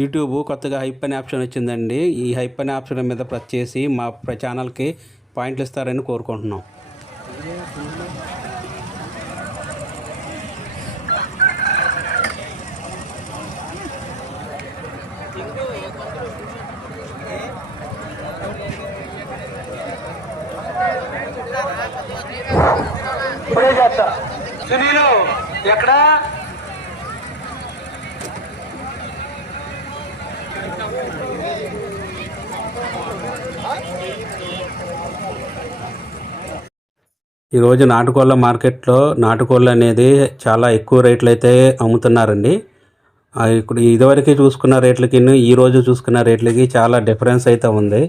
YouTube కొత్తగా hype అనే option వచ్చిందండి. ఈ హైప్ అనే ఆప్షన్ మీద ప్రెస్ చేసి మా ఛానల్కి పాయింట్లు ఇస్తారని కోరుకుంటున్నాం. సునీలు ఎక్కడా? ఈరోజు నాటుకోళ్ళ మార్కెట్లో నాటుకోళ్ళు అనేది చాలా ఎక్కువ రేట్లు అయితే అమ్ముతున్నారండి. ఇప్పుడు ఇదివరకు చూసుకున్న రేట్లకి ఈరోజు చూసుకున్న రేట్లకి చాలా డిఫరెన్స్ అయితే ఉంది.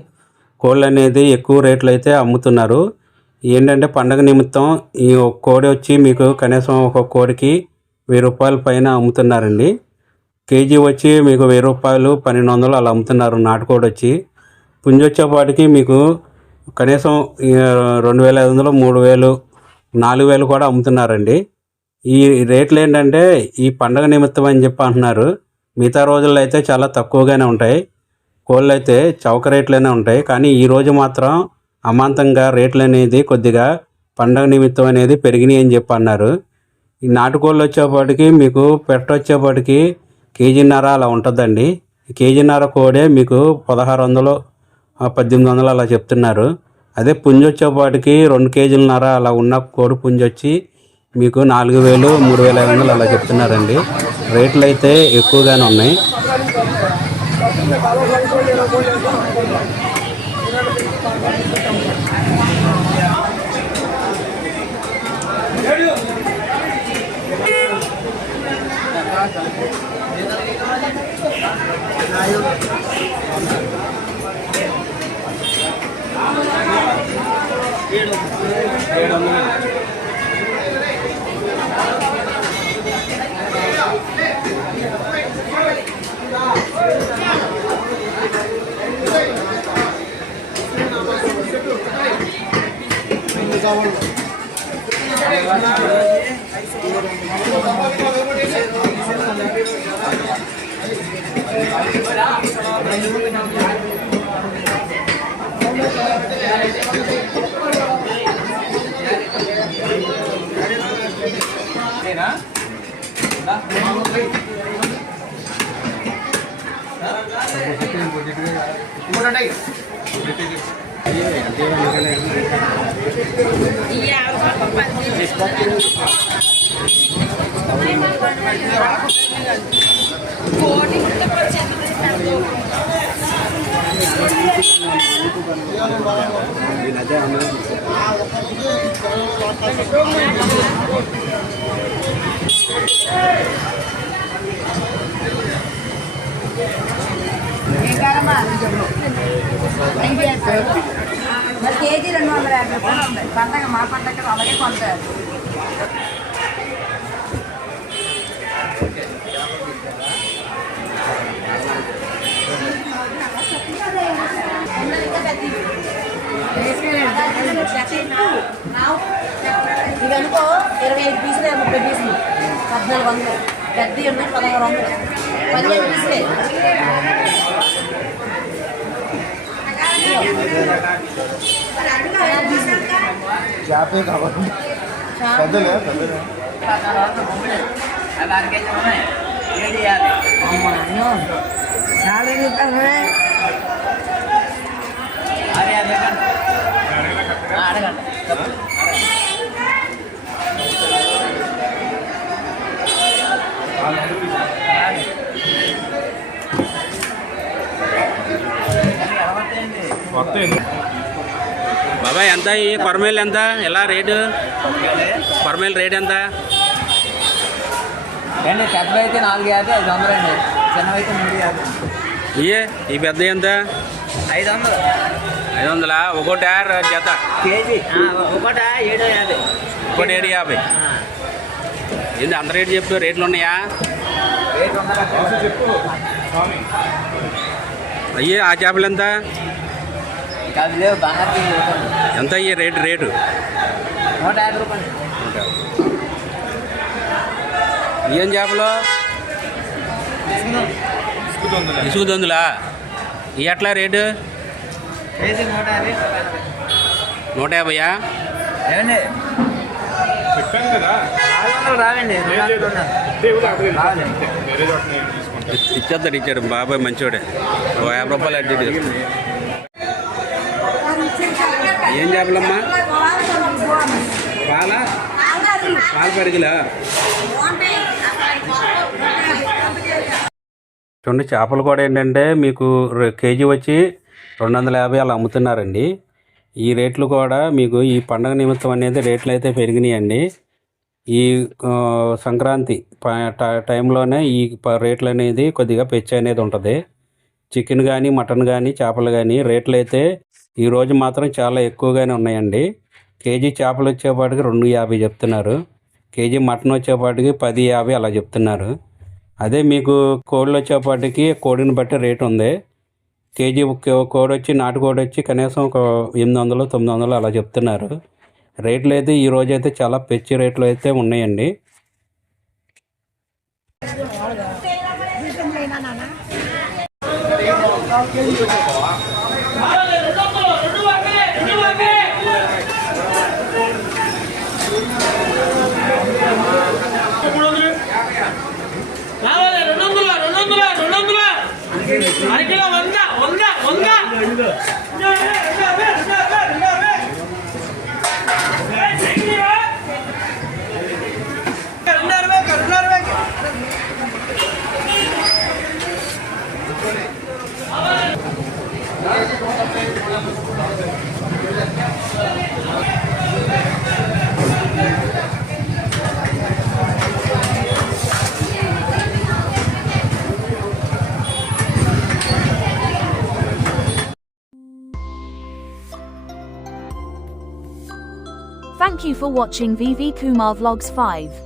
కోళ్ళు అనేది ఎక్కువ రేట్లు అయితే అమ్ముతున్నారు. ఏంటంటే పండగ నిమిత్తం ఈ కోడి వచ్చి మీకు కనీసం ఒక కోడికి 1000 రూపాయల పైన అమ్ముతున్నారండి. కేజీ వచ్చి మీకు 1000 రూపాయలు 1200 అలా అమ్ముతున్నారు. నాటుకోడి వచ్చి పుంజి వచ్చేపాటికి మీకు కనీసం 2500, 3000, 4000 కూడా అమ్ముతున్నారండి. ఈ రేట్లు ఏంటంటే ఈ పండగ నిమిత్తం అని చెప్పి అంటున్నారు. మిగతా రోజుల్లో అయితే చాలా తక్కువగానే ఉంటాయి. కోళ్ళు అయితే చౌక రేట్లనే ఉంటాయి. కానీ ఈరోజు మాత్రం అమాంతంగా రేట్లు అనేది కొద్దిగా పండగ నిమిత్తం అనేది పెరిగినాయి అని చెప్పి అన్నారు. ఈ నాటుకోళ్ళు వచ్చేపాటికి మీకు వచ్చేపాటికి కేజీన్నర అలా ఉంటుందండి. కేజీన్నర కోడే మీకు 1600, 1800 అలా చెప్తున్నారు. అదే పుంజి వచ్చేపాటికి 2 కేజీలన్నర అలా ఉన్న కోడి పుంజి వచ్చి మీకు 4000, 3500 అలా చెప్తున్నారండి. రేట్లు అయితే ఎక్కువగానే ఉన్నాయి. కేజీ 250 రూపాయలు పండగ మా పండగ అలాగే కొంటారు. ఇది అనుకో 25 పీసులే, 30 పీసులు 1400, పెద్దవి ఉన్నాయి 1600, 15 పీసులే. చేపే కావాలి పెద్దలే పెద్దలే బాబాయ్ ఎంత ఈ కొరమేలు ఎంత ఎలా రేటు? కొరమేలు రేట్ ఎంత? పెద్దవి అయితే 450, 500 అండి. చిన్నవి అయితే 350. ఈ పెద్ద ఎంత? 500. 500 ఒకటి జత కేజీ ఒకట 750. ఒకటి 750. ఏంది అంత రేటు చెప్పు? రేట్లు ఉన్నాయా? అయ్యే ఆ చేపలు ఎంత? ఎంత అయ్యే రేటు? 150 రూపాయలు. ఏం చేపలు? ఇసుగు దొందులా ఇవి ఎట్లా రేటు? కేజీ 150. 150. ఏమండి చెప్పాను కదా 400 రావండి. 200 రావాలి. ఇచ్చాడు బాబాయ్ మంచోడే. 50 రూపాయలు అడ్డీ చేస్తాడు. ఏం చేపలమ్మా? పాల పరిగిలా చూడండి. చేపలు కూడా ఏంటంటే మీకు కేజీ వచ్చి 250 అలా అమ్ముతున్నారండి. ఈ రేట్లు కూడా మీకు ఈ పండగ నిమిత్తం అనేది రేట్లు అయితే పెరిగినాయండి. ఈ సంక్రాంతి టైంలోనే ఈ రేట్లు అనేది కొద్దిగా పెంచి అనేది ఉంటుంది. చికెన్ కానీ మటన్ కానీ చేపలు కానీ రేట్లు అయితే ఈరోజు మాత్రం చాలా ఎక్కువగానే ఉన్నాయండి. కేజీ చేపలు వచ్చేపాటికి 250 చెప్తున్నారు. కేజీ మటన్ వచ్చేపాటికి 1050 అలా చెప్తున్నారు. అదే మీకు కోళ్ళు వచ్చేపాటికి కోడిని బట్టి రేటు ఉంది. కేజీ కోడి వచ్చి నాటుకోడి వచ్చి కనీసం ఒక 800 900 అలా చెప్తున్నారు. రేట్లు అయితే ఈరోజు అయితే చాలా పెంచి రేట్లు అయితే ఉన్నాయండి. Thank you for watching VV Kumar Vlogs 5.